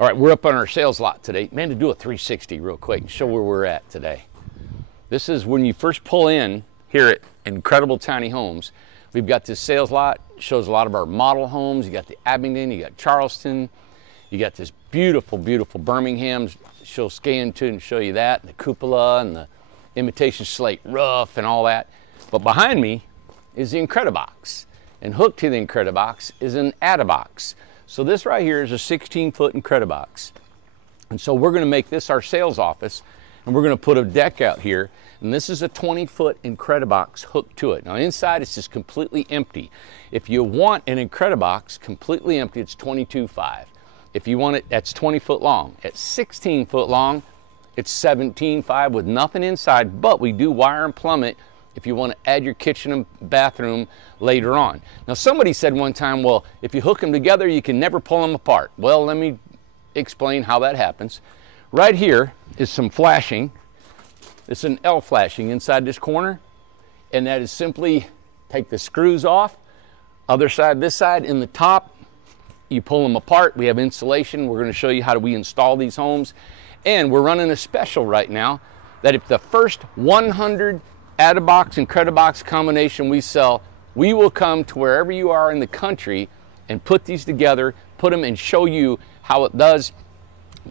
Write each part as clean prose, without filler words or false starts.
All right, we're up on our sales lot today. Man, to do a 360 real quick and show where we're at today. This is when you first pull in here at Incredible Tiny Homes. We've got this sales lot, shows a lot of our model homes. You got the Abingdon, you got Charleston, you got this beautiful, beautiful Birmingham. She'll scan to and show you that, and the cupola and the imitation slate roof and all that. But behind me is the Incredibox, and hooked to the Incredibox is an Attabox. So this right here is a 16-foot Incredibox. And so we're gonna make this our sales office, and we're gonna put a deck out here, and this is a 20-foot Incredibox hooked to it. Now inside it's just completely empty. If you want an Incredibox completely empty, it's 22.5. If you want it, that's 20 foot long. At 16 foot long, it's 17.5 with nothing inside, but we do wire and plumb it if you want to add your kitchen and bathroom later on. Now somebody said one time, well, if you hook them together, you can never pull them apart. Well, let me explain how that happens. Right here is some flashing. It's an L flashing inside this corner, and that is simply take the screws off, other side, this side, in the top, you pull them apart. We have insulation. We're going to show you how do we install these homes. And we're running a special right now that if the first 100 Attabox and Incredibox combination we sell, we will come to wherever you are in the country and put these together, put them and show you how it does.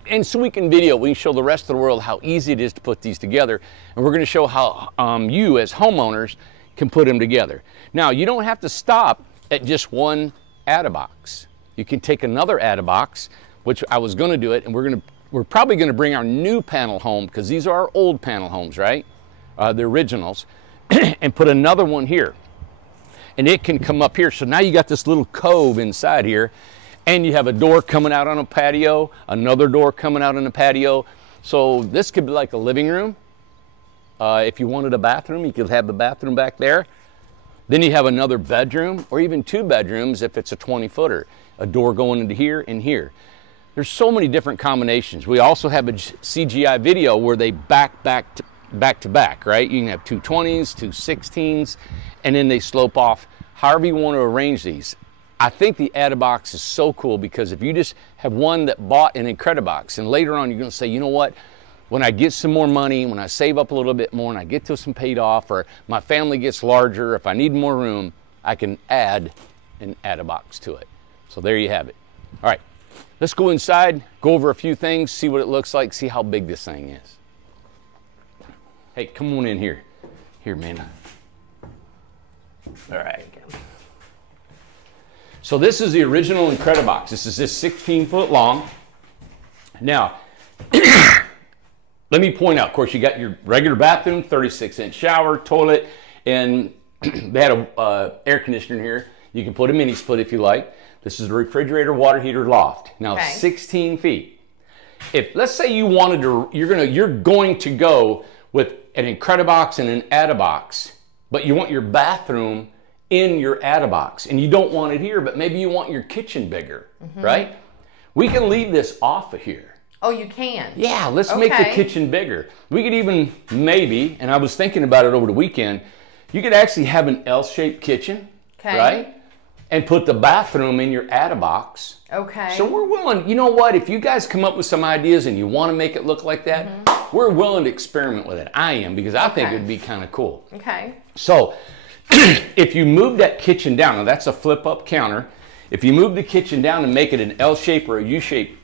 And so we can show the rest of the world how easy it is to put these together. And we're going to show how you as homeowners can put them together. Now, you don't have to stop at just one Attabox. You can take another Attabox, which I was going to do it, and we're probably going to bring our new panel home, because these are our old panel homes, right? The originals, and put another one here. And it can come up here. So now you got this little cove inside here, and you have a door coming out on a patio, another door coming out on a patio. So this could be like a living room. If you wanted a bathroom, you could have the bathroom back there. Then you have another bedroom, or even two bedrooms if it's a 20-footer. A door going into here and here. There's so many different combinations. We also have a CGI video where they back to back, right? You can have two 20s, two 16s, and then they slope off. However you want to arrange these. I think the Attabox is so cool, because if you just have one that bought an Incredibox, and later on you're going to say, you know what, when I get some more money, when I save up a little bit more and I get to some paid off, or my family gets larger, if I need more room, I can add an Attabox to it. So there you have it. All right, let's go inside, go over a few things, see what it looks like, see how big this thing is. Hey, come on in here. Here, man. All right. So this is the original Incredibox. This is this 16-foot long. Now, let me point out, of course, you got your regular bathroom, 36-inch shower, toilet, and they had a air conditioner here. You can put a mini split if you like. This is a refrigerator, water heater, loft. Now, okay. 16 feet. If, let's say you wanted to, you're going to go with an Incredibox and an Attabox, but you want your bathroom in your Attabox, and you don't want it here, but maybe you want your kitchen bigger, right? We can leave this off of here. Oh, you can? Yeah, let's make the kitchen bigger. We could even, maybe, and I was thinking about it over the weekend, you could actually have an L-shaped kitchen, right? And put the bathroom in your Attabox. Okay. So we're willing, you know what, if you guys come up with some ideas and you want to make it look like that, we're willing to experiment with it. I am, because I think it would be kind of cool. Okay. So if you move that kitchen down, now that's a flip-up counter. If you move the kitchen down and make it an L-shape or a U-shape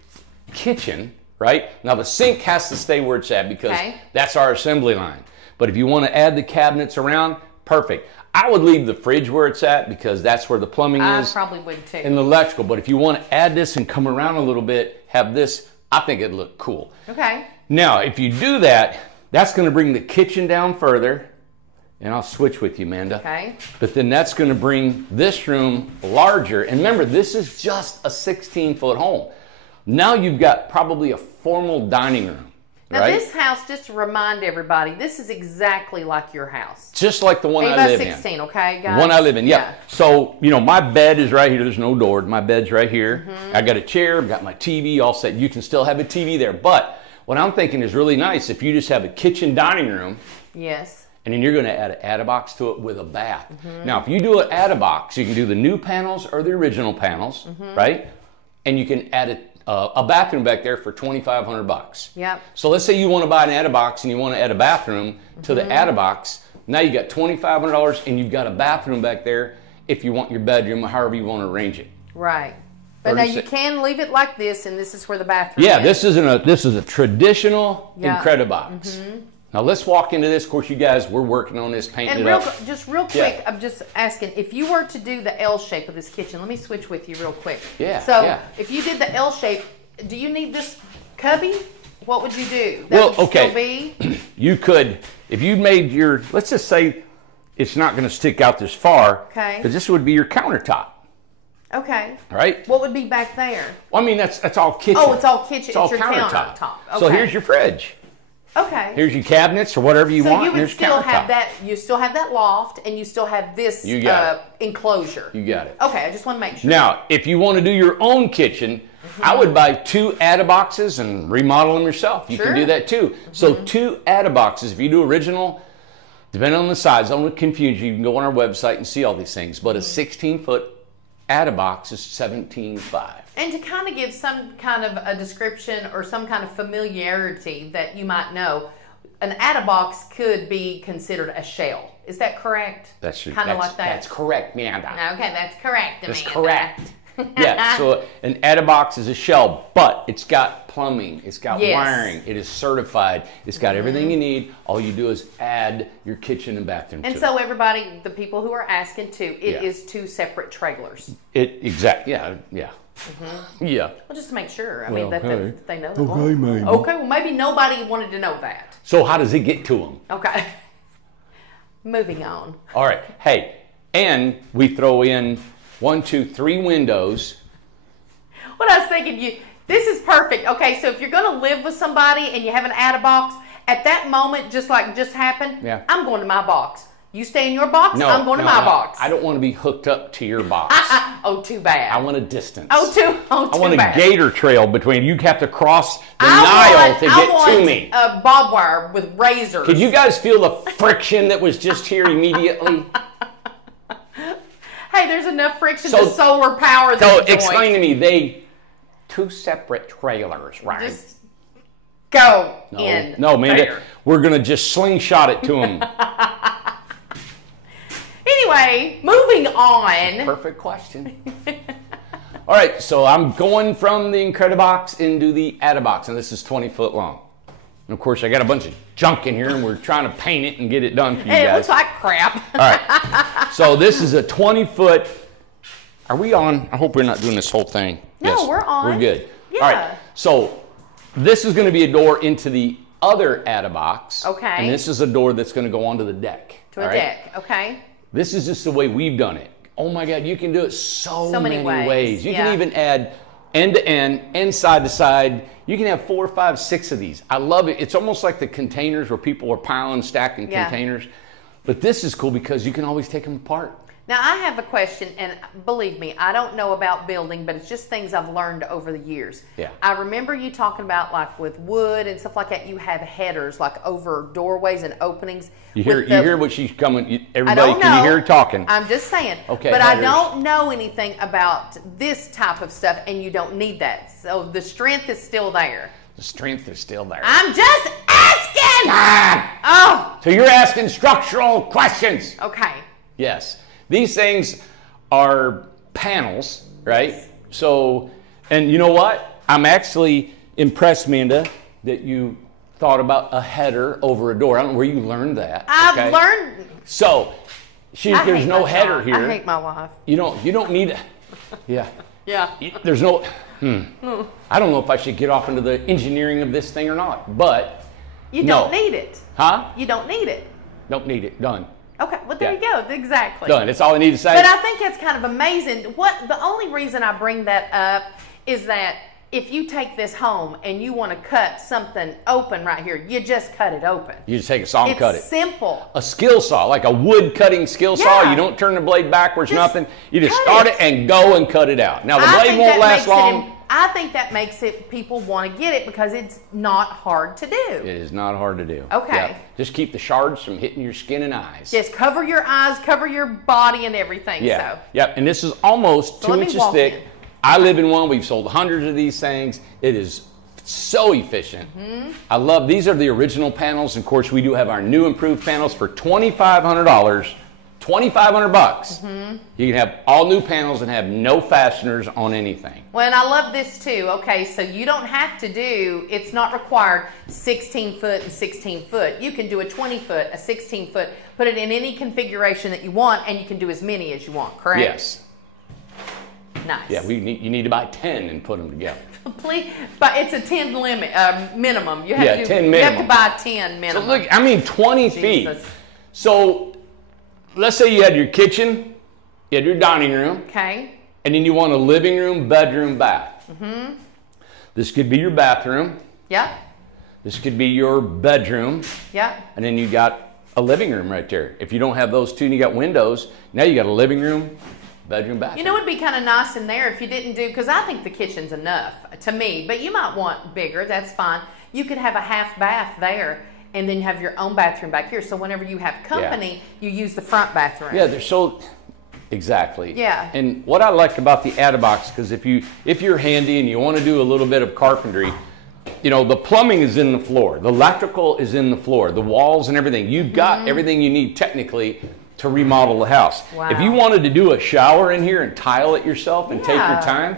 kitchen, right? Now the sink has to stay where it's at, because that's our assembly line. But if you want to add the cabinets around, perfect. I would leave the fridge where it's at, because that's where the plumbing is. I probably would too. And the electrical. But if you want to add this and come around a little bit, have this, I think it'd look cool. Okay. Now, if you do that, that's going to bring the kitchen down further. And I'll switch with you, Amanda. Okay. But then that's going to bring this room larger. And remember, this is just a 16-foot home. Now you've got probably a formal dining room. Now this house, just to remind everybody, this is exactly like your house. Just like the one I live in. 16, okay, guys? The one I live in, yeah. So, you know, my bed is right here. There's no door. My bed's right here. I got a chair, got my TV all set. You can still have a TV there. But what I'm thinking is really nice, if you just have a kitchen dining room. Yes. And then you're going to add an Attabox to it with a bath. Now, if you do an Attabox, you can do the new panels or the original panels, right? And you can add a bathroom back there for $2,500. Yep. So let's say you want to buy an Add-A-Box and you want to add a bathroom to the Add-A-Box. Now you got $2,500 and you've got a bathroom back there if you want your bedroom or however you want to arrange it. Right. But now you can leave it like this, and this is where the bathroom is. This is a traditional Incredibox. Now let's walk into this. Of course, you guys, we're working on this, painting it up. Just real quick, I'm just asking, if you were to do the L shape of this kitchen, let me switch with you real quick. If you did the L shape, do you need this cubby? What would you do? That would still be? You could, if you made your, let's just say it's not going to stick out this far. Okay. Because this would be your countertop. Okay. Right? What would be back there? Well, I mean, that's all kitchen. Oh, it's all kitchen. It's all your countertop. Okay. So here's your fridge. Okay. Here's your cabinets or whatever you want. So you would still have countertop. that. You still have that loft, and you still have this enclosure. You got it. Okay, I just want to make sure. Now, if you want to do your own kitchen, I would buy 2 Add-A-Boxes and remodel them yourself. You can do that too. So 2 Add-A-Boxes. If you do original, depending on the size, I don't want to confuse you. You can go on our website and see all these things. But a 16-foot Add-A-Box is $17,500. And to kind of give some kind of a description or some kind of familiarity that you might know, an Add-A-Box could be considered a shell. Is that correct? That's kind of like that. That's correct, Amanda. Okay, that's correct, Amanda. That's correct. Yeah, so an Add-A-Box is a shell, but it's got plumbing, it's got wiring, it is certified, it's got everything you need. All you do is add your kitchen and bathroom to it. And so everybody, the people who are asking too, it is 2 separate trailers. Yeah. Yeah. Well, just to make sure. I mean, that they know. Maybe. Okay, well, maybe nobody wanted to know that. So how does it get to them? Okay. Moving on. All right. Hey, and we throw in 1, 2, 3 windows. What I was thinking, this is perfect. Okay, so if you're going to live with somebody and you have an Add-A-Box, at that moment, just happened, I'm going to my box. You stay in your box, I'm going to my box. I don't want to be hooked up to your box. Oh, too bad. I want a distance. Too I want bad. a gator trail between you. Have to cross the Nile to get to me. A barbed wire with razors. Could you guys feel the friction that was just here immediately? Hey, there's enough friction to solar power the joint. Explain to me, 2 separate trailers, right? Just go in. No, man, we're going to just slingshot it to them. Anyway, moving on. Perfect question. All right, so I'm going from the Incredibox into the Add-A-Box, and this is 20 foot long. And of course, I got a bunch of junk in here, and we're trying to paint it and get it done for you guys. It looks like crap. All right, so this is a 20 foot. Are we on? I hope we're not doing this whole thing. No, yes, we're on. We're good. Yeah. All right, so this is going to be a door into the other Add-A-Box. Okay. And this is a door that's going to go onto the deck. To a deck, okay. This is just the way we've done it. Oh my God, you can do it so many ways. You can even add end to end and side to side. You can have 4, 5, 6 of these. I love it. It's almost like the containers where people are piling, stacking containers. But this is cool because you can always take them apart. Now, I have a question, and believe me, I don't know about building, but it's just things I've learned over the years. Yeah. I remember you talking about, like, with wood and stuff like that, you have headers, like, over doorways and openings. You hear what she's coming, everybody, can you hear her talking? I'm just saying. Okay, but I don't know anything about this type of stuff, and you don't need that. So the strength is still there. The strength is still there. I'm just asking! Oh! So you're asking structural questions. Okay. Yes. These things are panels, right? So, and you know what? I'm actually impressed, Amanda, that you thought about a header over a door. I don't know where you learned that. I've learned. So, there's no header here. I hate my life. You don't need it. Yeah. Yeah. There's no, I don't know if I should get off into the engineering of this thing or not, but you don't need it. Huh? You don't need it. Don't need it. Done. Okay, well, there you go. Exactly. Done. That's all I need to say. But I think that's kind of amazing. The only reason I bring that up is that if you take this home and you want to cut something open right here, you just cut it open. You just take a saw and cut it. It's simple. A skill saw, like a wood cutting skill saw. You don't turn the blade backwards, nothing. You just start it and go and cut it out. Now, the blade won't last long. I think that makes it, people want to get it because it's not hard to do. It is not hard to do. Okay. Yeah. Just keep the shards from hitting your skin and eyes. Just cover your eyes, cover your body and everything. Yeah. Yep. And this is almost 2 inches thick. I live in one. We've sold hundreds of these things. It is so efficient. I love, these are the original panels. Of course, we do have our new improved panels for $2,500. 2,500 bucks. You can have all new panels and have no fasteners on anything. Well, and I love this too. Okay, so you don't have to do, it's not required 16 foot and 16 foot. You can do a 20 foot, a 16 foot, put it in any configuration that you want, and you can do as many as you want, correct? Yes. Nice. Yeah, you need to buy 10 and put them together. Please, but it's a 10 limit, minimum. You have to 10 minimum. You have to buy 10 minimum. So look, I mean 20 feet. So let's say you had your kitchen, you had your dining room. Okay. And then you want a living room, bedroom, bath. This could be your bathroom. Yep. This could be your bedroom. Yep. And then you got a living room right there. If you don't have those two and you got windows, now you got a living room, bedroom, bathroom. You know, it'd be kind of nice in there if you didn't do, because I think the kitchen's enough to me, but you might want bigger, that's fine. You could have a half bath there and then you have your own bathroom back here. So whenever you have company, you use the front bathroom. Yeah, they're so, exactly. Yeah. And what I like about the Add-A-Box, because if you're handy and you want to do a little bit of carpentry, you know, the plumbing is in the floor, the electrical is in the floor, the walls and everything. You've got everything you need technically to remodel the house. Wow. If you wanted to do a shower in here and tile it yourself and take your time,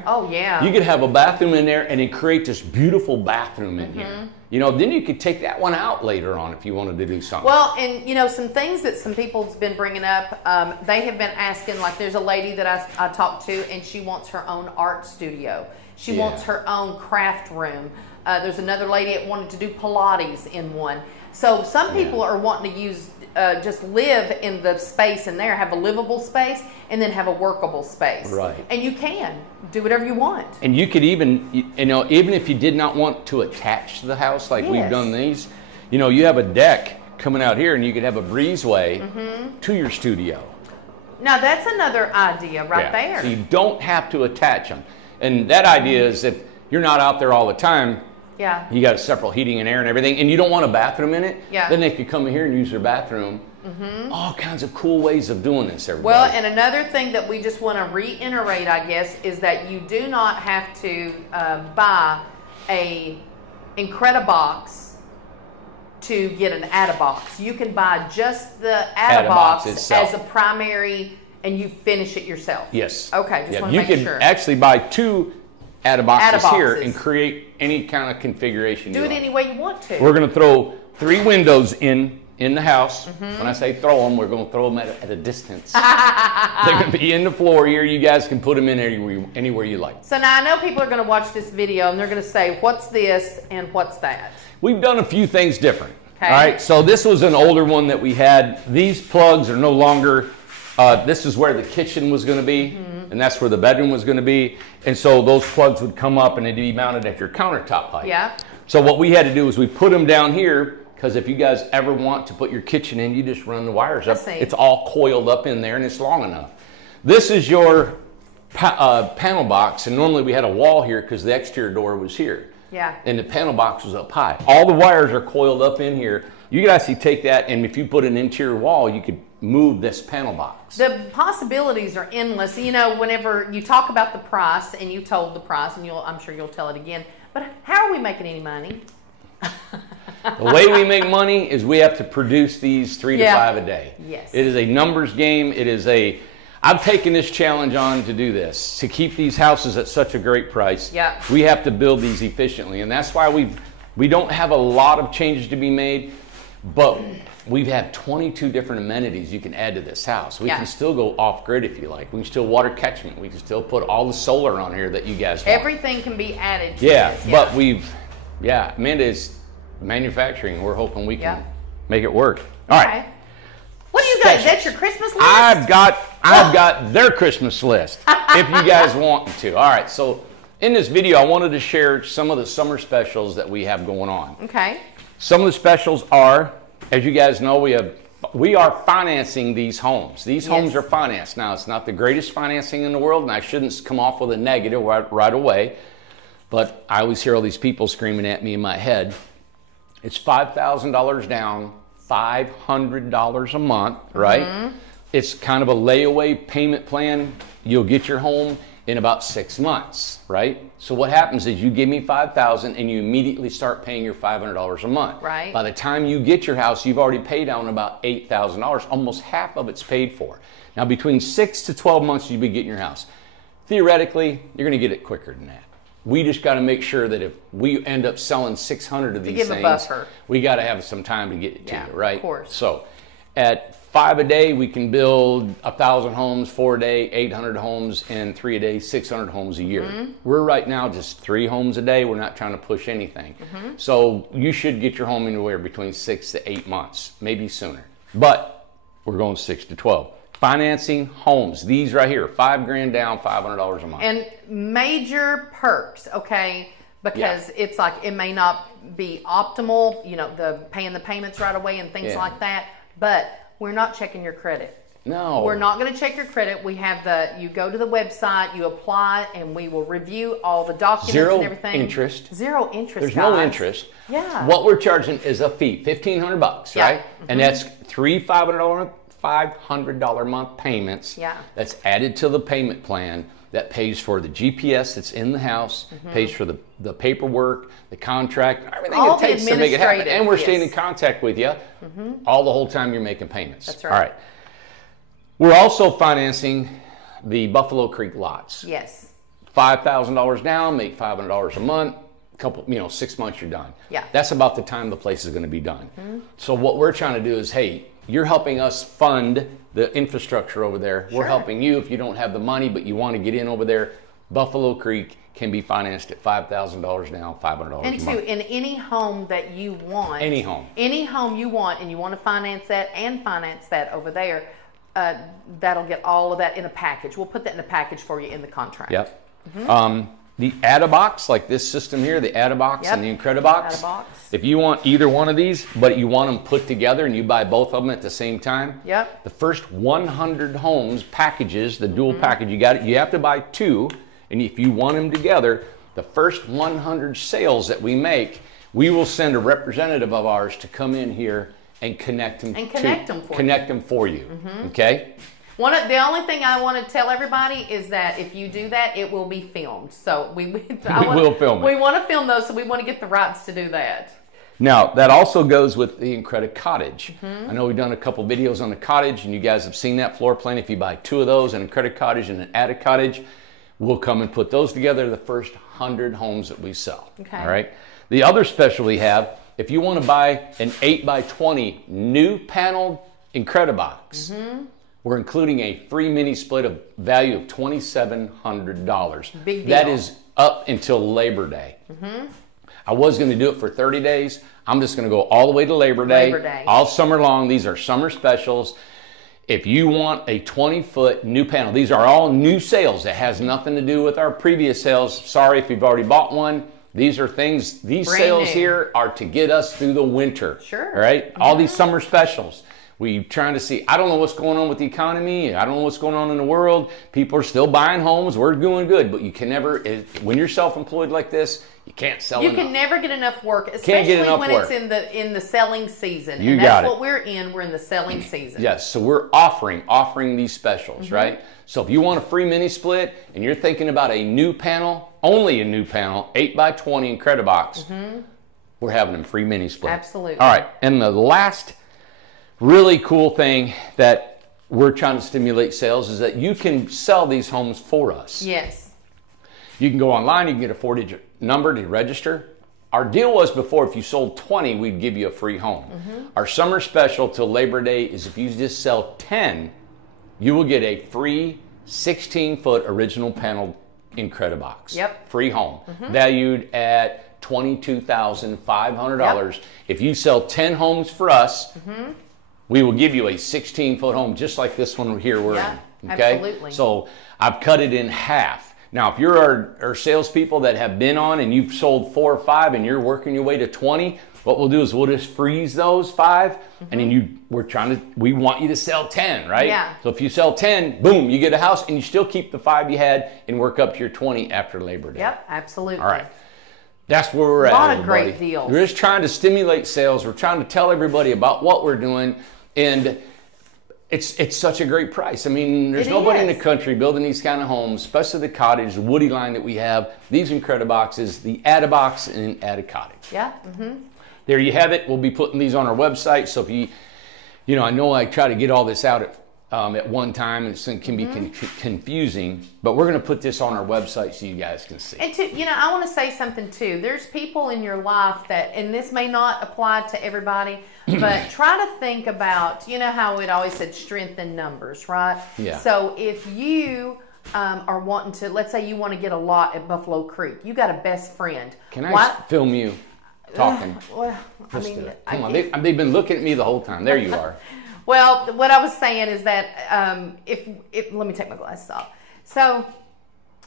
you could have a bathroom in there and then create this beautiful bathroom in here. You know, then you could take that one out later on if you wanted to do something. Well, and you know, some things that some people's been bringing up, they have been asking, like there's a lady that I talked to and she wants her own art studio. She wants her own craft room. There's another lady that wanted to do Pilates in one. So some people are wanting to use, just live in the space in there, have a livable space, and then have a workable space. Right. And you can do whatever you want. And you could even, you know, even if you did not want to attach to the house like we've done these, you know, you have a deck coming out here and you could have a breezeway to your studio. Now that's another idea right there. So you don't have to attach them. And that idea is if you're not out there all the time, you got a separate heating and air and everything, and you don't want a bathroom in it, then they could come in here and use their bathroom. All kinds of cool ways of doing this, everybody. Well, and another thing that we just want to reiterate, I guess, is that you do not have to buy a Incredibox to get an Add-A-Box. You can buy just the Add-A-Box as a primary, and you finish it yourself. Yes. Okay, just want to make sure. You can actually buy two Add-A-Boxes here and create any kind of configuration do it any way you want to. We're going to throw 3 windows in the house. When I say throw them, we're going to throw them at a distance. They're going to be in the floor here. You guys can put them in anywhere you like. So now I know people are going to watch this video and they're going to say, what's this and what's that? We've done a few things different. All right, so this was an older one that we had. These plugs are no longer, this is where the kitchen was going to be, and that's where the bedroom was going to be. And so those plugs would come up and they'd be mounted at your countertop height. Yeah. So what we had to do is we put them down here, because if you guys ever want to put your kitchen in, you just run the wires up. It's all coiled up in there and it's long enough. This is your panel box, and normally we had a wall here because the exterior door was here. Yeah. And the panel box was up high. All the wires are coiled up in here. You could actually take that, and if you put an interior wall, you could move this panel box. The possibilities are endless. You know, whenever you talk about the price, and you told the price, and I'm sure you'll tell it again, but how are we making any money? The way we make money is we have to produce these 3 to 5 a day. Yes. It is a numbers game. It is I've taken this challenge on to do this, to keep these houses at such a great price. Yeah. We have to build these efficiently, and that's why we don't have a lot of changes to be made, but we've had 22 different amenities you can add to this house. We can still go off grid if you like. We can still water catchment. We can still put all the solar on here that you guys want. Everything can be added to this. But Amanda is manufacturing. We're hoping we can make it work. All right. What do you got? Is that your Christmas list? I've got their Christmas list if you guys want to. All right. So in this video, I wanted to share some of the summer specials that we have going on. Okay. Some of the specials are, as you guys know, we are financing these homes. These homes are financed. Now, it's not the greatest financing in the world, and I shouldn't come off with a negative right away, but I always hear all these people screaming at me in my head. It's $5,000 down, $500 a month, right? It's kind of a layaway payment plan. You'll get your home in about 6 months, right? So what happens is you give me $5,000 and you immediately start paying your $500 a month. Right. By the time you get your house, you've already paid down about $8,000. Almost half of it's paid for. Now, between 6 to 12 months, you'll be getting your house. Theoretically, you're going to get it quicker than that. We just got to make sure that if we end up selling 600 of these things, a buffer. We got to have some time to get it to you, right? Of course. So at 5 a day, we can build 1,000 homes, 4 a day, 800 homes, and 3 a day, 600 homes a year. We're right now just 3 homes a day. We're not trying to push anything. So you should get your home anywhere between 6 to 8 months, maybe sooner. But we're going 6 to 12. Financing homes, these right here, $5,000 down, $500 a month. And major perks, okay, because it's like it may not be optimal, you know, paying the payments right away and things like that, but we're not checking your credit. No. We're not going to check your credit. We have you go to the website, you apply, and we will review all the documents and everything. Zero interest, There's guys. no interest. Yeah. What we're charging is a fee, $1,500, right? And that's 3 $500 a month payments. Yeah. That's added to the payment plan that pays for the GPS that's in the house, pays for the paperwork, the contract, everything it takes to make it happen. And we're staying in contact with you all the whole time you're making payments. That's right. All right. We're also financing the Buffalo Creek lots. Yes. $5,000 down, make $500 a month. Couple, 6 months, you're done. Yeah. That's about the time the place is going to be done. So what we're trying to do is, hey, you're helping us fund the infrastructure over there. We're helping you if you don't have the money, but you want to get in over there. Buffalo Creek can be financed at $5,000 down, $500 a month. And in any home that you want. Any home. Any home you want, and you want to finance that over there, that'll get all of that in a package. We'll put that in a package for you in the contract. Yep. The Add-A-Box, like this system here, the Add-A-Box and the Incredibox. Add-A-Box. If you want either one of these, but you want them put together and you buy both of them at the same time, the first 100 homes packages, the dual package, you have to buy 2, and if you want them together, the first 100 sales that we make, we will send a representative of ours to come in here and connect them for you. Okay? The only thing I want to tell everybody is that if you do that, it will be filmed. So we will film it. We want to film those, so we want to get the rights to do that. Now, that also goes with the Incredi Cottage. I know we've done a couple videos on the cottage, and you guys have seen that floor plan. If you buy 2 of those, an Incredi Cottage and an Add-A Cottage, we'll come and put those together the first 100 homes that we sell. Okay. All right. The other special we have, if you want to buy an 8x20 new paneled Incredibox, we're including a free mini split of value of $2,700. Big deal. That is up until Labor Day. I was going to do it for 30 days. I'm just going to go all the way to Labor Day. All summer long. These are summer specials. If you want a 20-foot new panel, these are all new sales. It has nothing to do with our previous sales. Sorry if you've already bought one. These are things, these sales here are to get us through the winter. Sure. All right? All these summer specials. We're trying to see, I don't know what's going on with the economy. I don't know what's going on in the world. People are still buying homes. We're doing good. But you can never, when you're self-employed like this, you can't sell enough. You can never get enough work, especially when it's in the selling season. And that's what we're in. We're in the selling season. Yes. So we're offering these specials, right? So if you want a free mini split and you're thinking about a new panel, only a new panel, 8x20 Incredibox, we're having them free mini split. Absolutely. All right. And the last really cool thing that we're trying to stimulate sales is that you can sell these homes for us. Yes. You can go online, you can get a 4-digit number to register. Our deal was before, if you sold 20, we'd give you a free home. Our summer special till Labor Day is if you just sell 10, you will get a free 16-foot original paneled Incredibox. Yep. Free home. Valued at $22,500. If you sell 10 homes for us, we will give you a 16-foot home just like this one here we're in. Okay? Absolutely. So I've cut it in half. Now, if you're our salespeople that have been on and you've sold 4 or 5 and you're working your way to 20, what we'll do is we'll just freeze those 5 and then we want you to sell 10, right? Yeah. So if you sell 10, boom, you get a house and you still keep the 5 you had and work up to your 20 after Labor Day. Yep, absolutely. All right. That's where we're at. A lot of great deals. We're just trying to stimulate sales. We're trying to tell everybody about what we're doing. And It's such a great price. I mean, there's nobody in the country building these kind of homes, especially the cottage, the woody line that we have, these Incrediboxes, the Add-A-Box and Add-A-Cottage. Yeah. There you have it. We'll be putting these on our website. So if you I know I try to get all this out at one time, and it can be confusing, but we're going to put this on our website so you guys can see. And I want to say something too. There's people in your life that, and this may not apply to everybody, but try to think about, how it always said strength in numbers, right? Yeah. So if you are wanting to, let's say you want to get a lot at Buffalo Creek, you got a best friend. Can I film you talking? Well, come on, they've been looking at me the whole time. There you are. Well, what I was saying is that if let me take my glasses off. So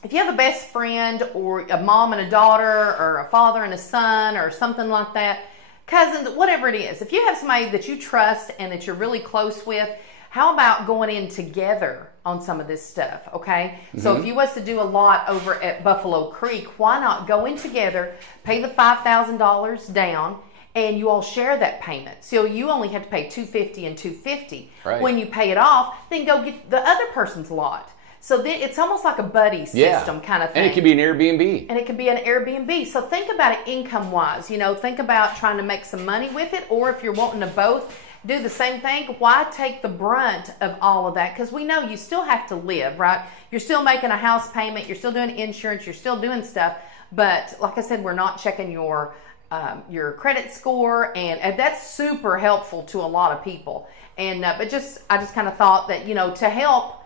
if you have a best friend or a mom and a daughter or a father and a son or something like that, cousins, whatever it is, if you have somebody that you trust and that you're really close with, how about going in together on some of this stuff, okay? So if you was to do a lot over at Buffalo Creek, why not go in together, pay the $5,000 down, and you all share that payment. So you only have to pay $250 and $250. Right. When you pay it off, then go get the other person's lot. So then it's almost like a buddy system kind of thing. And it could be an Airbnb. And it could be an Airbnb. So think about it income-wise. Think about trying to make some money with it, or if you're wanting to both do the same thing, why take the brunt of all of that? Because we know you still have to live, right? You're still making a house payment. You're still doing insurance. You're still doing stuff. But like I said, we're not checking your credit score, and that's super helpful to a lot of people. And I just kind of thought that to help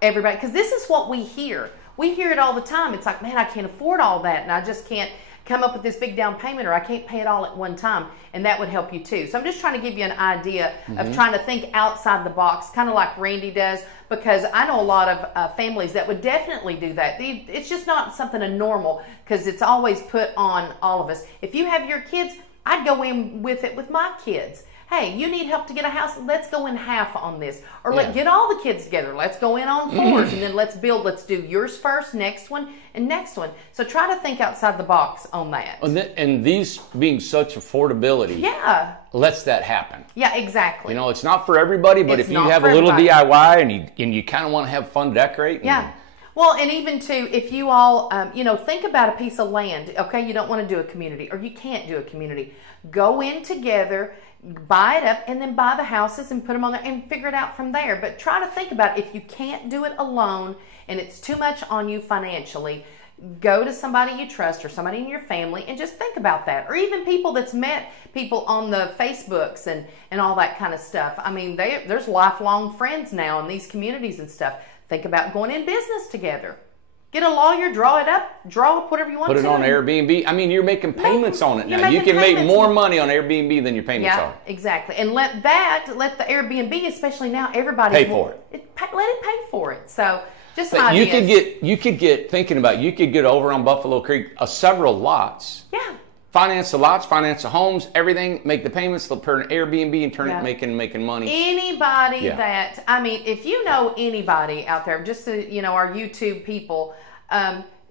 everybody, because this is what we hear. We hear it all the time. It's like, man, I can't afford all that, and I just can't come up with this big down payment, or I can't pay it all at one time, and that would help you too. So I'm just trying to give you an idea of trying to think outside the box, kind of like Randy does, because I know a lot of families that would definitely do that. It's just not something normal, because it's always put on all of us. If you have your kids, I'd go in with it with my kids. Hey, you need help to get a house? Let's go in half on this. Or get all the kids together. Let's go in on fours, and then let's build. Let's do yours first, next one, and next one. So try to think outside the box on that. And these being such affordability lets that happen. Yeah, exactly. It's not for everybody, but if you have a little DIY and you kind of want to have fun decorating. Yeah. Well, and even too, if you all, think about a piece of land, okay? You don't want to do a community, or you can't do a community. Go in together, buy it up, and then buy the houses and put them on there and figure it out from there. But try to think about if you can't do it alone and it's too much on you financially, go to somebody you trust or somebody in your family and just think about that. Or even people that's met people on the Facebooks and all that kind of stuff. I mean, there's lifelong friends now in these communities and stuff. Think about going in business together. Get a lawyer, draw up whatever you want to. Put it on Airbnb. I mean, you're making payments on it now. You can make more money on Airbnb than your payments are. Yeah, exactly. And let the Airbnb, especially now, everybody pay for it. Let it pay for it. So just my ideas. You could get over on Buffalo Creek several lots. Yeah. Finance the lots, finance the homes, everything, make the payments, they'll turn Airbnb and turn it making money. Anybody that, if you know anybody out there, just so, our YouTube people,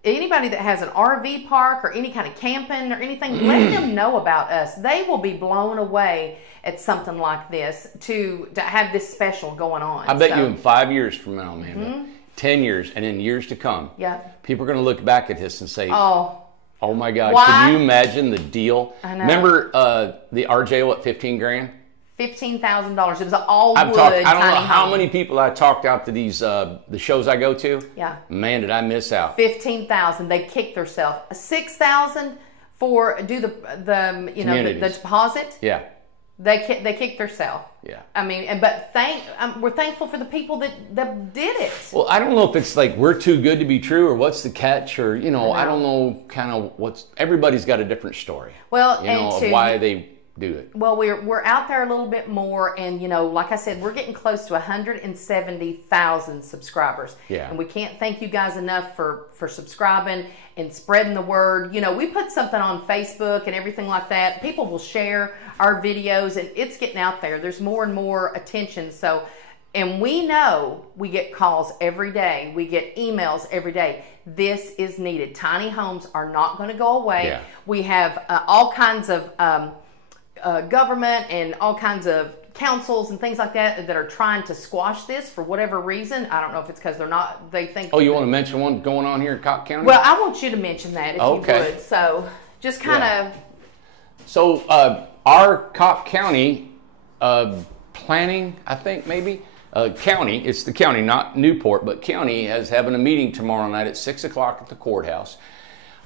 anybody that has an RV park or any kind of camping or anything, let them know about us. They will be blown away at something like this to have this special going on. I bet you in 5 years from now, Amanda, 10 years, and in years to come, people are going to look back at this and say, oh my God! Why? Can you imagine the deal? I know. Remember the RJO at $15,000? $15,000. It was an all wood. I don't know how many people I talked out to these the shows I go to. Yeah. Man, did I miss out? $15,000. They kicked themselves. $6,000 for the deposit. Yeah. They kicked themselves. Yeah. I mean, but we're thankful for the people that did it. Well, I don't know if it's like we're too good to be true, or what's the catch, or I don't know kind of everybody's got a different story. Well, of why they do it. Well, we're out there a little bit more, and like I said, we're getting close to 170,000 subscribers. Yeah. And we can't thank you guys enough for subscribing and spreading the word. We put something on Facebook and everything like that. People will share our videos, and it's getting out there. There's more and more attention. So, and we know we get calls every day. We get emails every day. This is needed. Tiny homes are not going to go away. Yeah. We have all kinds of government and all kinds of councils and things like that are trying to squash this for whatever reason. I don't know if it's because they think. Oh, you want to mention one going on here in Cobb County? Well, I want you to mention that if you would. So just kind of. So our Cobb County planning, I think maybe, county, it's the county, not Newport, but county is having a meeting tomorrow night at 6 o'clock at the courthouse.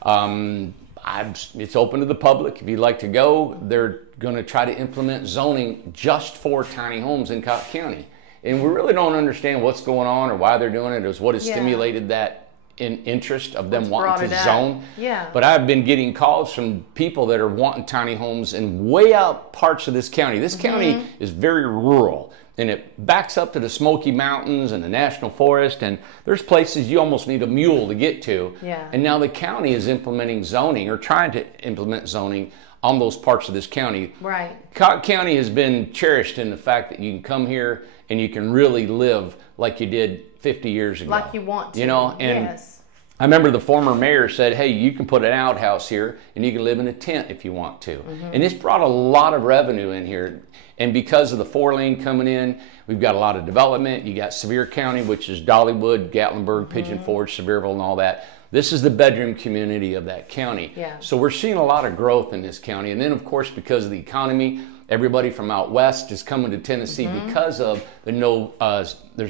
It's open to the public. If you'd like to go, they're going to try to implement zoning just for tiny homes in Cobb County. And we really don't understand what's going on or why they're doing it, or what has stimulated that interest of them wanting to zone. Yeah. But I've been getting calls from people that are wanting tiny homes in way out parts of this county. This county is very rural, and it backs up to the Smoky Mountains and the National Forest, and there's places you almost need a mule to get to. Yeah. And now the county is implementing zoning, or trying to implement zoning on those parts of this county. Right. Cobb County has been cherished in the fact that you can come here and you can really live like you did 50 years ago. Like you want to. You know, and yes. I remember the former mayor said, hey, you can put an outhouse here and you can live in a tent if you want to. And it's brought a lot of revenue in here. And because of the 4-lane coming in, we've got a lot of development. You got Sevier County, which is Dollywood, Gatlinburg, Pigeon Forge, Sevierville, and all that. This is the bedroom community of that county. Yeah. So we're seeing a lot of growth in this county. And then, of course, because of the economy, everybody from out west is coming to Tennessee because of there's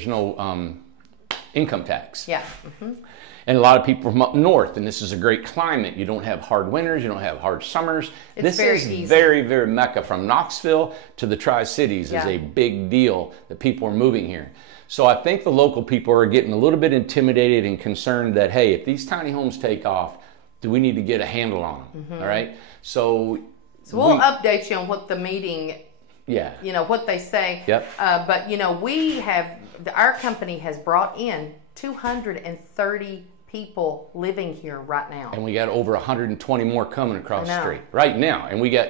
no income tax. Yeah. And a lot of people from up north, and this is a great climate. You don't have hard winters, you don't have hard summers. It's very easy. Very, very Mecca. From Knoxville to the Tri-Cities is a big deal that people are moving here. So I think the local people are getting a little bit intimidated and concerned that, hey, if these tiny homes take off, do we need to get a handle on them? All right. So we'll update you on what the meeting, you know, what they say. Yep. But, you know, our company has brought in 230 people living here right now. And we got over 120 more coming across the street right now. And we got...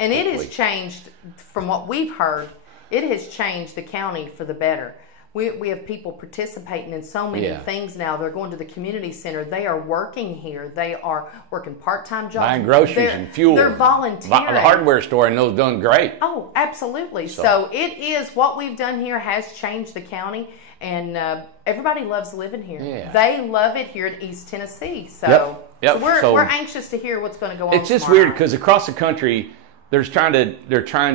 And it has changed, from what we've heard, it has changed the county for the better. We have people participating in so many things now. They're going to the community center. They are working here. They are working part-time jobs. Buying groceries and fuel. They're volunteering. The hardware store, and those done great. Oh, absolutely. So it is, what we've done here has changed the county, and everybody loves living here. Yeah. They love it here in East Tennessee. So, we're anxious to hear what's going to go on. It's just weird because across the country, they're trying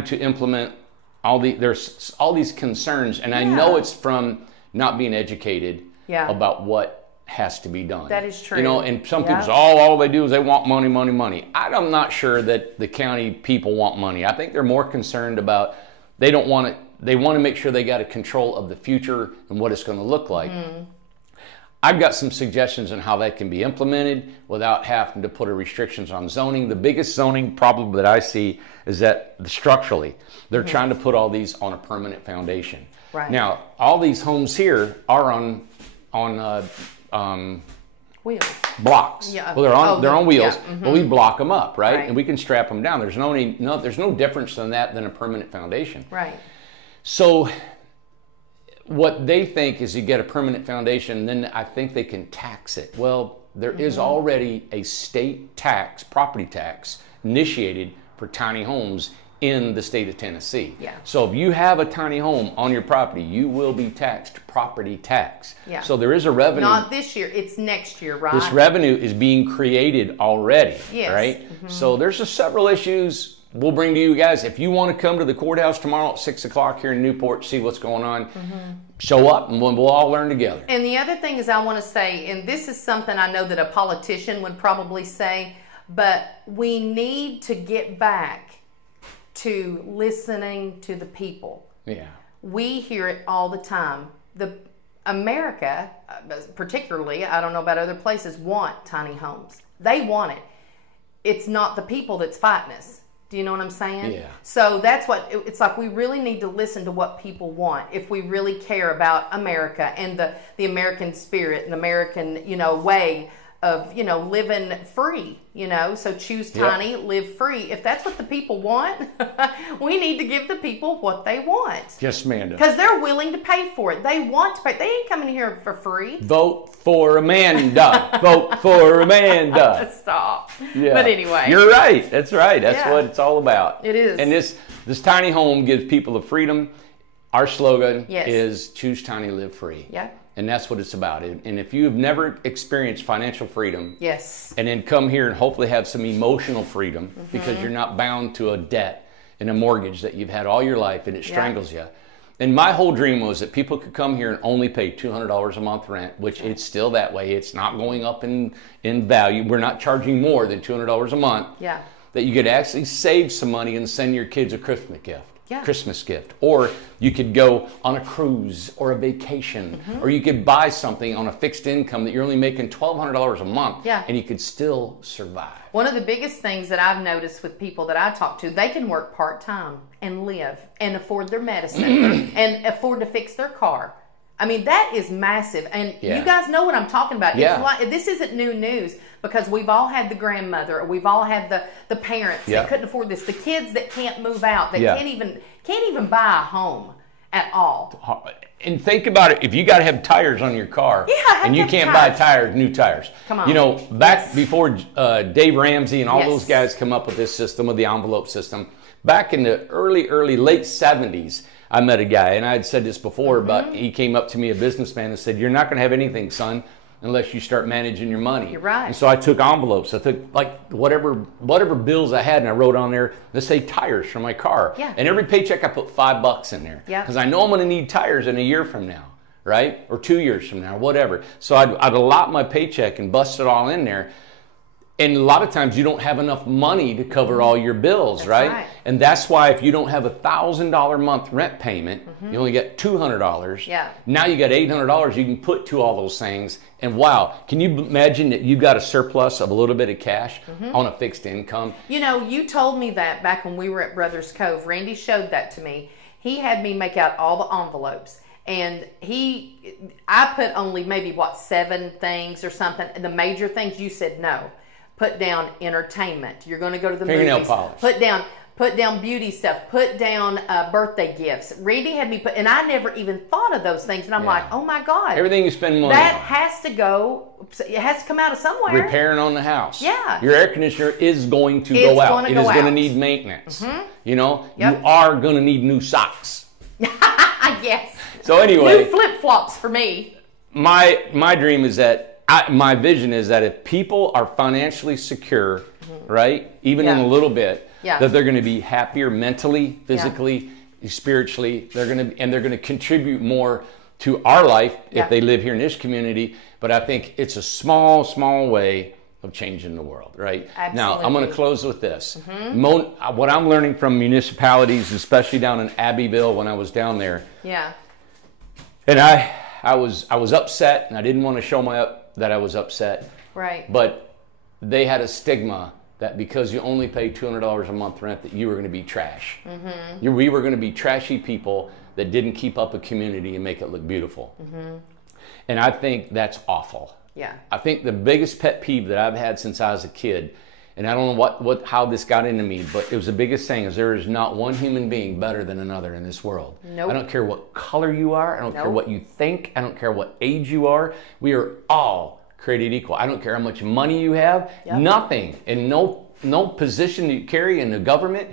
to implement there's all these concerns, and I know it's from not being educated about what has to be done. That is true. You know, and some people say, all they do is they want money, money, money. I'm not sure that the county people want money. I think they're more concerned about they want to make sure they got a control of the future and what it's going to look like. I've got some suggestions on how that can be implemented without having to put restrictions on zoning. The biggest zoning problem that I see is that structurally, they're trying to put all these on a permanent foundation. Right. Now, all these homes here are on wheels, blocks. Yeah. Well, they're on wheels, but we block them up, right? Right. And we can strap them down. There's no difference than that than a permanent foundation. Right. So what they think is you get a permanent foundation, then I think they can tax it. Well, there is already a state tax, property tax, initiated for tiny homes in the state of Tennessee. Yeah. So if you have a tiny home on your property, you will be taxed property tax. Yeah. So there is a revenue. Not this year, it's next year, right? This revenue is being created already, yes. right? So there's just several issues we'll bring to you guys. If you want to come to the courthouse tomorrow at 6 o'clock here in Newport, see what's going on, show up and we'll all learn together. And the other thing is I want to say, and this is something I know that a politician would probably say, but we need to get back to listening to the people. Yeah. We hear it all the time. America, particularly, I don't know about other places, want tiny homes. They want it. It's not the people that's fighting us. Do you know what I'm saying? Yeah. So that's what it's like. We really need to listen to what people want if we really care about America and the American spirit and American, way of, living free, so choose tiny, live free. If that's what the people want, we need to give the people what they want. Yes, Amanda. Because they're willing to pay for it. They want to pay. They ain't coming here for free. Vote for Amanda. Vote for Amanda. Stop. Yeah. But anyway. You're right. That's right. That's what it's all about. It is. And This tiny home gives people the freedom. Our slogan yes. is choose tiny, live free. Yeah. And that's what it's about. And if you've never experienced financial freedom, yes, and then come here and hopefully have some emotional freedom because you're not bound to a debt and a mortgage that you've had all your life and it strangles you. And my whole dream was that people could come here and only pay $200 a month rent, which it's still that way. It's not going up in value. We're not charging more than $200 a month. Yeah. That you could actually save some money and send your kids a Christmas gift. Yeah. Christmas gift, or you could go on a cruise or a vacation, or you could buy something on a fixed income that you're only making $1,200 a month, and you could still survive. One of the biggest things that I've noticed with people that I talk to, they can work part-time and live and afford their medicine and afford to fix their car. I mean, that is massive. And you guys know what I'm talking about. It's like, this isn't new news because we've all had the grandmother or we've all had the parents that couldn't afford this. The kids that can't move out, that can't even buy a home at all. And think about it. If you got to have tires on your car and you can't buy tires, new tires. Come on. You know, back before Dave Ramsey and all those guys come up with this system, with the envelope system, back in the late 70s, I met a guy, and I had said this before, but he came up to me, a businessman, and said, "You're not going to have anything, son, unless you start managing your money." You're right. And so I took envelopes. I took like whatever bills I had, and I wrote on there, let's say tires for my car. Yeah. And every paycheck I put $5 in there. Yeah. Because I know I'm going to need tires in a year from now, right? Or 2 years from now, whatever. So I'd allot my paycheck and bust it all in there. And a lot of times you don't have enough money to cover all your bills, right? And that's why if you don't have $1,000 a month rent payment, you only get $200. Yeah. Now you got $800 you can put to all those things. And wow, can you imagine that you got a surplus of a little bit of cash on a fixed income? You know, you told me that back when we were at Brothers Cove. Randy showed that to me. He had me make out all the envelopes. And I put only maybe, 7 things or something. And the major things, you said no. Put down entertainment. You're going to go to the movies. Polish. Put down beauty stuff. Put down birthday gifts. Randy had me and I never even thought of those things. And I'm like, oh my God. Everything you spend money that on. has to go. It has to come out of somewhere. Repairing on the house. Yeah. Your air conditioner is going to go out. It is going to need maintenance. You know, you are going to need new socks. Yes. So anyway. New flip-flops for me. My dream is that my vision is that if people are financially secure, right, even in a little bit, that they're going to be happier mentally, physically, spiritually. They're going to contribute more to our life if they live here in this community. But I think it's a small way of changing the world, right? Absolutely. Now, I'm going to close with this. What I'm learning from municipalities, especially down in Abbeville when I was down there. Yeah. And I was upset, and I didn't want to show that I was upset. Right. But they had a stigma that because you only pay $200 a month rent that you were going to be trash. We were going to be trashy people that didn't keep up a community and make it look beautiful. And I think that's awful. Yeah. I think the biggest pet peeve that I've had since I was a kid, and I don't know how this got into me, but it was the biggest thing, is there is not one human being better than another in this world. Nope. I don't care what color you are. I don't care what you think. I don't care what age you are. We are all created equal. I don't care how much money you have. Nothing. And no position that you carry in the government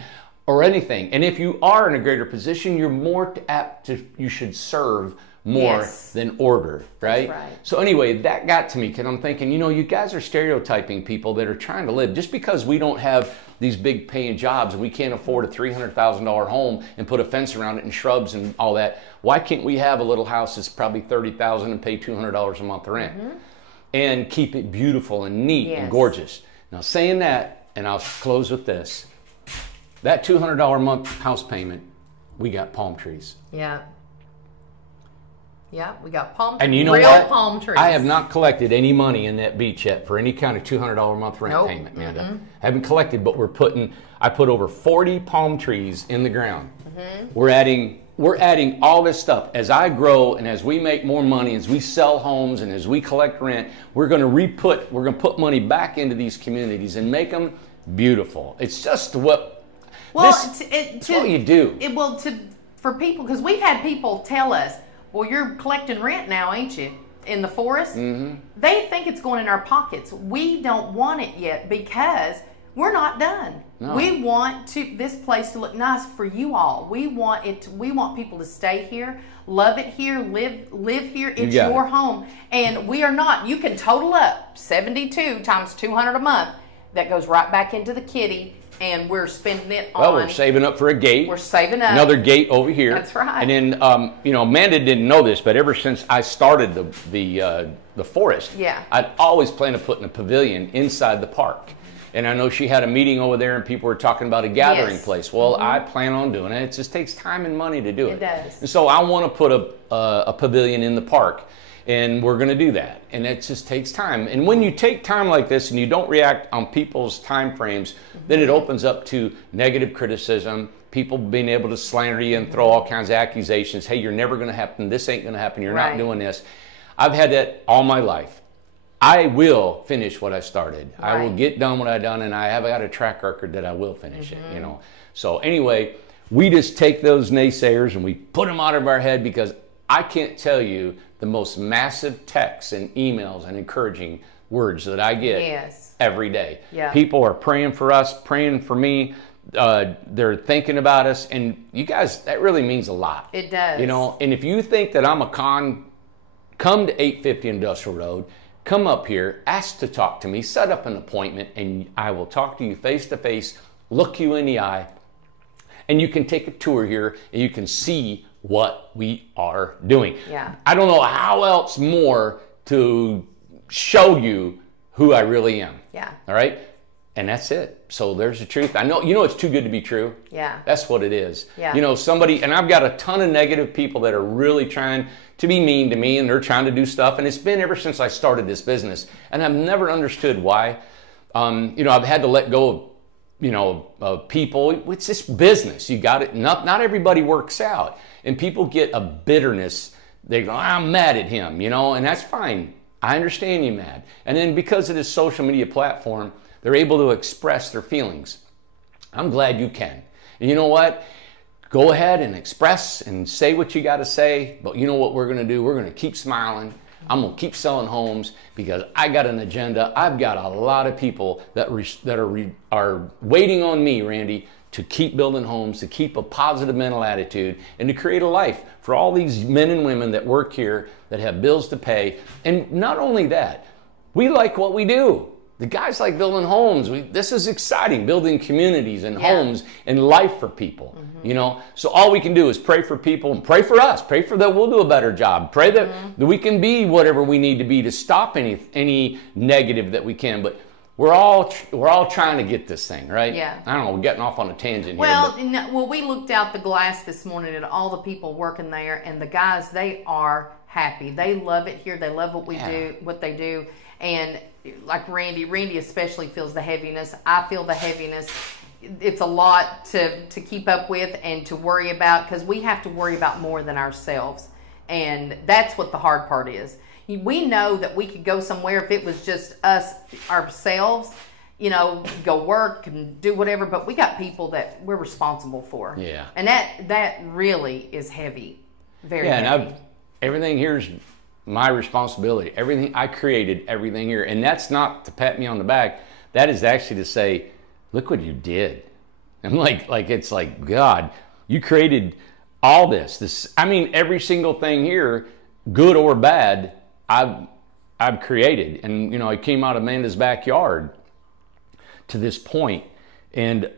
or anything. And if you are in a greater position, you're more apt to, you should serve more than order, right? That's right? So anyway, that got to me because I'm thinking, you guys are stereotyping people that are trying to live. Just because we don't have these big paying jobs and we can't afford a $300,000 home and put a fence around it and shrubs and all that, why can't we have a little house that's probably $30,000 and pay $200 a month rent and keep it beautiful and neat and gorgeous? Now, saying that, and I'll close with this, that $200 a month house payment, we got palm trees. Yeah. Yeah, we got palm trees. And you know real what? Palm trees. I have not collected any money in that beach yet for any kind of $200 a month rent payment, Amanda. I haven't collected, but I put over 40 palm trees in the ground. We're adding all this stuff. As I grow and as we make more money, as we sell homes and as we collect rent, we're going to put money back into these communities and make them beautiful. It's just what you do. For people, because we've had people tell us, well, you're collecting rent now, ain't you, in the forest? They think it's going in our pockets. We don't want it yet because we're not done. No. We want this place to look nice for you all. We want people to stay here, love it here, live here. It's your home. And we are not. You can total up 72 times 200 a month. That goes right back into the kitty, and we're spending it on. Well, we're saving up for a gate. We're saving up. Another gate over here. That's right. And then, you know, Amanda didn't know this, but ever since I started the forest, I'd always planned on putting a pavilion inside the park. And I know she had a meeting over there, and people were talking about a gathering place. Well, I plan on doing it. It just takes time and money to do it. It does. And so I want to put a pavilion in the park. And we're going to do that. And it just takes time. And when you take time like this and you don't react on people's time frames, then it opens up to negative criticism, people being able to slander you and throw all kinds of accusations. Hey, you're never going to happen. This ain't going to happen. You're not doing this. I've had that all my life. I will finish what I started. I will get done what I've done, and I have got a track record that I will finish it, you know. So anyway, we just take those naysayers and we put them out of our head, because I can't tell you the most massive texts and emails and encouraging words that I get every day. People are praying for us, praying for me. They're thinking about us. And you guys, that really means a lot. It does. You know, and if you think that I'm a con, come to 850 Industrial Road, come up here, ask to talk to me, set up an appointment, and I will talk to you face to face, look you in the eye, and you can take a tour here and you can see what we are doing. I don't know how else more to show you who I really am. All right? And that's it. So there's the truth. I know, you know, it's too good to be true. That's what it is. You know, somebody, and I've got a ton of negative people that are really trying to be mean to me, and they're trying to do stuff. And it's been ever since I started this business. And I've never understood why. You know, I've had to let go of, you know, people. It's just business. You got it. Not everybody works out. And people get a bitterness. They go, I'm mad at him, you know, and that's fine. I understand you mad. And then because of this social media platform, they're able to express their feelings. I'm glad you can. And you know what? Go ahead and express and say what you got to say. But you know what we're going to do? We're going to keep smiling. I'm going to keep selling homes, because I got an agenda. I've got a lot of people that are waiting on me, Randy, to keep building homes, to keep a positive mental attitude, and to create a life for all these men and women that work here, that have bills to pay. And not only that, we like what we do. The guys like building homes. This is exciting, building communities and homes and life for people, you know. So all we can do is pray for people and pray for us. Pray for that we'll do a better job. Pray that we can be whatever we need to be to stop any negative that we can. But we're all trying to get this thing, right? I don't know, we're getting off on a tangent here. But. Well, we looked out the glass this morning at all the people working there, and the guys, they are happy. They love it here. They love what we do, what they do. And like Randy especially feels the heaviness. I feel the heaviness. It's a lot to keep up with and to worry about, because we have to worry about more than ourselves. And that's what the hard part is. We know that we could go somewhere if it was just us, ourselves, you know, go work and do whatever, but we got people that we're responsible for. And that really is heavy. Very heavy. And everything here is my responsibility. Everything I created, everything here. And that's not to pat me on the back. That is actually to say, look what you did. And like it's like, God, you created all this. I mean, every single thing here, good or bad, I've created. And you know, I came out of Amanda's backyard to this point, and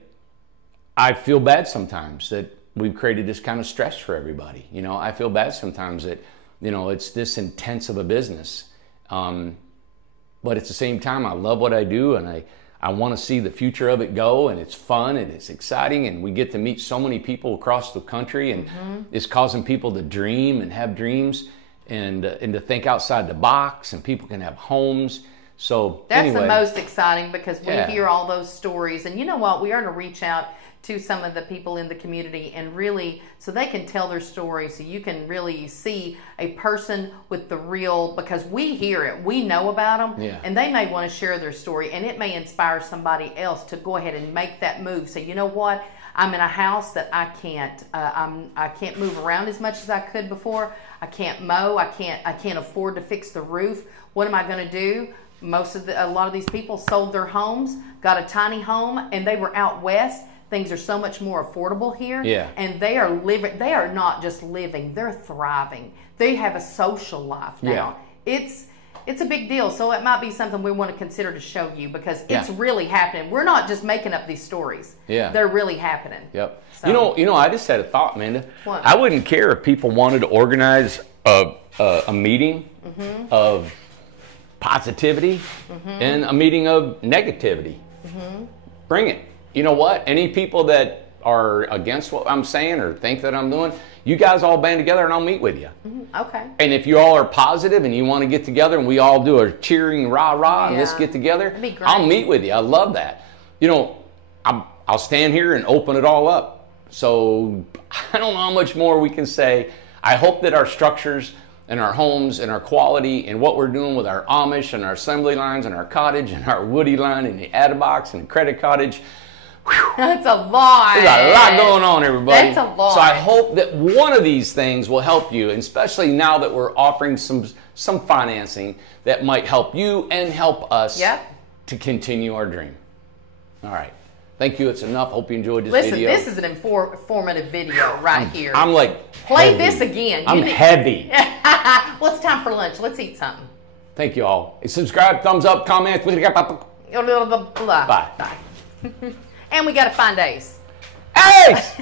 I feel bad sometimes that we've created this kind of stress for everybody. You know, I feel bad sometimes that, you know, it's this intense of a business. But at the same time, I love what I do, and I want to see the future of it go, and it's fun and it's exciting, and we get to meet so many people across the country, and it's causing people to dream and have dreams, and to think outside the box, and people can have homes. So that's the most exciting, because we hear all those stories, and you know what? We are to reach out to some of the people in the community, and really so they can tell their story, so you can really see a person with the real, because we hear it, we know about them, and they may want to share their story, and it may inspire somebody else to go ahead and make that move. So you know what? I'm in a house that I can't move around as much as I could before. I can't mow. I can't afford to fix the roof. What am I going to do? A lot of these people sold their homes, got a tiny home, and they were out west. Things are so much more affordable here. Yeah. And they are living, they are not just living, they're thriving. They have a social life now. Yeah. It's a big deal. So it might be something we want to consider to show you, because it's really happening. We're not just making up these stories. Yeah. They're really happening. Yep. So, you know, I just had a thought, Amanda. What? I wouldn't care if people wanted to organize a meeting of positivity and a meeting of negativity. Bring it. You know what? Any people that are against what I'm saying or think that I'm doing, you guys all band together and I'll meet with you. Okay. And if you all are positive and you want to get together and we all do a cheering rah-rah and let's get together, that'd be great. I'll meet with you. I love that. You know, I'll stand here and open it all up. So I don't know how much more we can say. I hope that our structures and our homes and our quality and what we're doing with our Amish and our assembly lines and our cottage and our woody line and the Attabox and the credit cottage. That's a lot. There's a lot going on, everybody. That's a lot. So I hope that one of these things will help you, and especially now that we're offering some financing that might help you and help us to continue our dream. All right. Thank you. It's enough. Hope you enjoyed this video. Listen, this is an informative video right here. I'm like Play heavy. this again. I'm heavy. Well, it's time for lunch. Let's eat something. Thank you all. Subscribe, thumbs up, comment. Bye. Bye. And we got to find Ace. Ace!